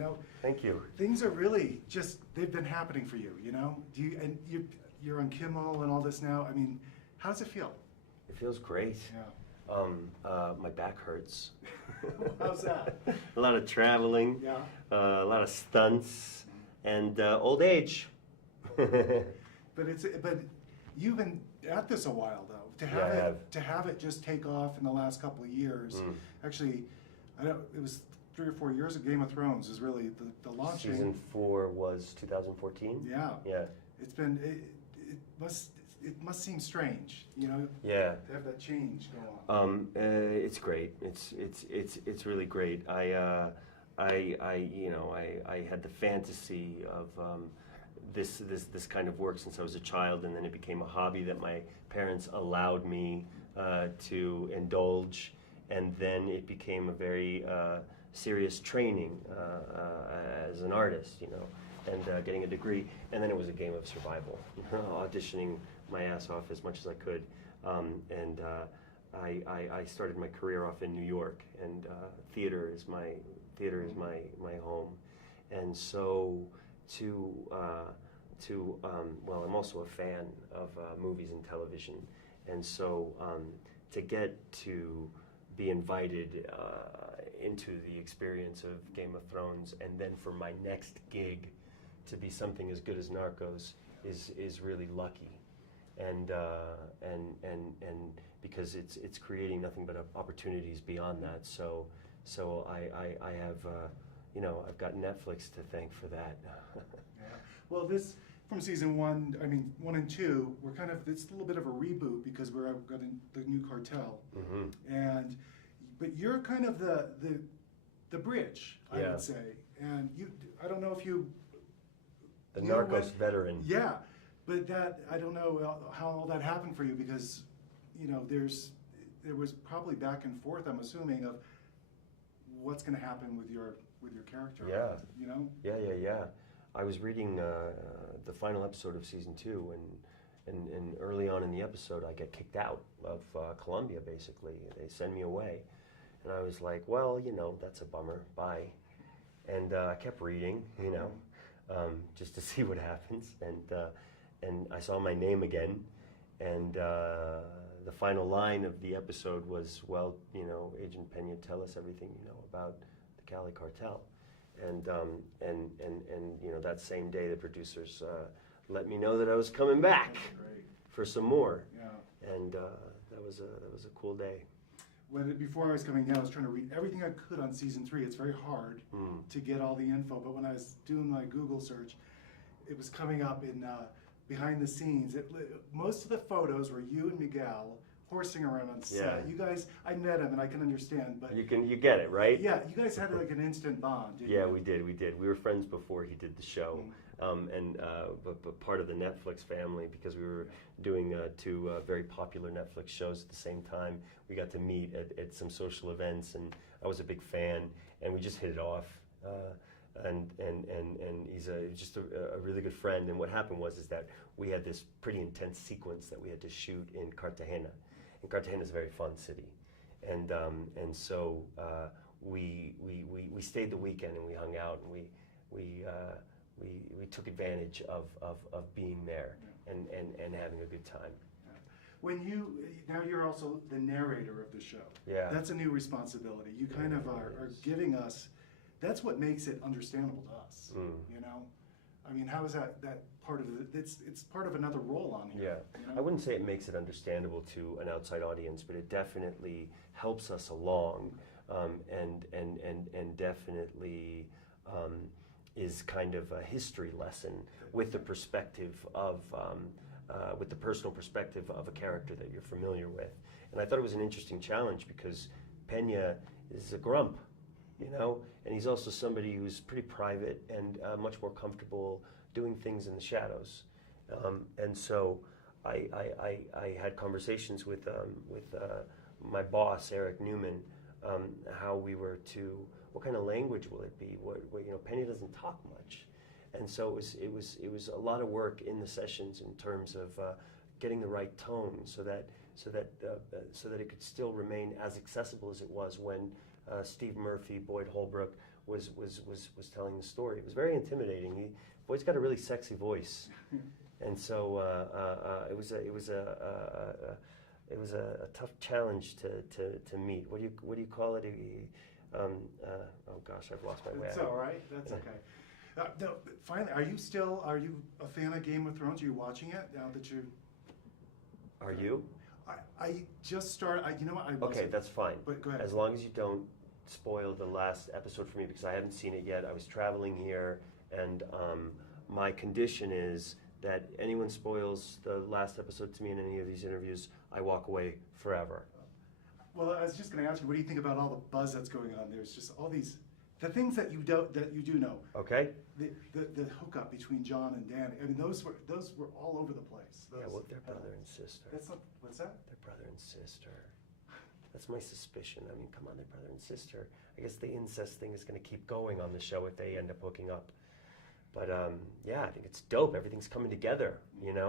know, Thank you. things are really just, they've been happening for you, you know? You're on Kimmel and all this now. I mean, how does it feel? It feels great. Yeah. My back hurts. How's that? A lot of traveling, Yeah. a lot of stunts, and old age. But you've been at this a while though. To have it just take off in the last couple of years. Actually, it was 3 or 4 years of Game of Thrones is really the launching. Season 4 was 2014. Yeah. Yeah. It's been it must seem strange, you know. Yeah. To have that change go on. It's great. It's really great. I had the fantasy of this kind of work since I was a child, and then it became a hobby that my parents allowed me to indulge, and then it became a very serious training as an artist, you know, and getting a degree, and then it was a game of survival, auditioning my ass off as much as I could, and I started my career off in New York, and theater is my home, and so well, I'm also a fan of movies and television, and so to get to be invited into the experience of Game of Thrones, and then for my next gig to be something as good as Narcos is really lucky, and because it's creating nothing but opportunities beyond that. So I have I've got Netflix to thank for that. Yeah. Well, this from season 1, I mean 1 and 2, we're kind of, it's a little bit of a reboot because we're got the new cartel, but you're kind of the bridge, I would say, and I don't know if you. The Narcos veteran. Yeah, but that, I don't know how all that happened for you because, you know, there was probably back and forth, I'm assuming, of what's going to happen with your character. Yeah. You know? Yeah. I was reading the final episode of season 2, and early on in the episode, I get kicked out of Colombia, basically. They send me away. And I was like, well, you know, that's a bummer. Bye. And I kept reading, you know, just to see what happens. And I saw my name again. And the final line of the episode was, well, you know, Agent Pena, tell us everything you know about the Cali cartel. And you know, that same day, the producers let me know that I was coming back for some more. Yeah. And that was a cool day. Before I was coming down, I was trying to read everything I could on season 3. It's very hard to get all the info, but when I was doing my Google search, it was coming up in behind the scenes. Most of the photos were you and Miguel horsing around on set. Yeah. You guys, I met him and I can understand, but you get it, right? Yeah, you guys had like an instant bond. Didn't Yeah, you? we did. We were friends before he did the show, but part of the Netflix family, because we were doing 2 very popular Netflix shows at the same time. We got to meet at some social events, and I was a big fan, and we just hit it off. And he's just a really good friend. And what happened was that we had this pretty intense sequence that we had to shoot in Cartagena. And Cartagena is a very fun city, and so we stayed the weekend and we hung out, and we took advantage of being there and having a good time. Now you're also the narrator of the show. Yeah. That's a new responsibility. You kind of are giving us. That's what makes it understandable to us. You know, I mean, how is that part of it? It's part of another role on here. Yeah, you know? I wouldn't say it makes it understandable to an outside audience, but it definitely helps us along, and definitely is kind of a history lesson with the perspective of. With the personal perspective of a character that you're familiar with. And I thought it was an interesting challenge because Pena is a grump, you know, and he's also somebody who's pretty private and much more comfortable doing things in the shadows. And so I had conversations with my boss, Eric Newman, how we were what kind of language will it be? What you know, Pena doesn't talk much. And so it was a lot of work in the sessions in terms of getting the right tone so that it could still remain as accessible as it was when Steve Murphy, Boyd Holbrook was telling the story. It was very intimidating. Boyd's got a really sexy voice, and so it was a tough challenge to meet. What do you call it? Oh gosh, I've lost my way. That's all right. That's okay. No, finally, are you a fan of Game of Thrones? Are you watching it now that you? Are you? I just started. You know what? I wasn't. Okay, that's fine. But go ahead. As long as you don't spoil the last episode for me, because I haven't seen it yet. I was traveling here, and my condition is that anyone spoils the last episode to me in any of these interviews, I walk away forever. Well, I was just going to ask you, what do you think about all the buzz that's going on? There's just all these, the things that you do know. Okay. The hookup between John and Danny. I mean, those were all over the place. Yeah, well, they're brother and sister. What's that? They're brother and sister. That's my suspicion. I mean, come on, they're brother and sister. I guess the incest thing is going to keep going on the show if they end up hooking up. But yeah, I think it's dope. Everything's coming together, you know?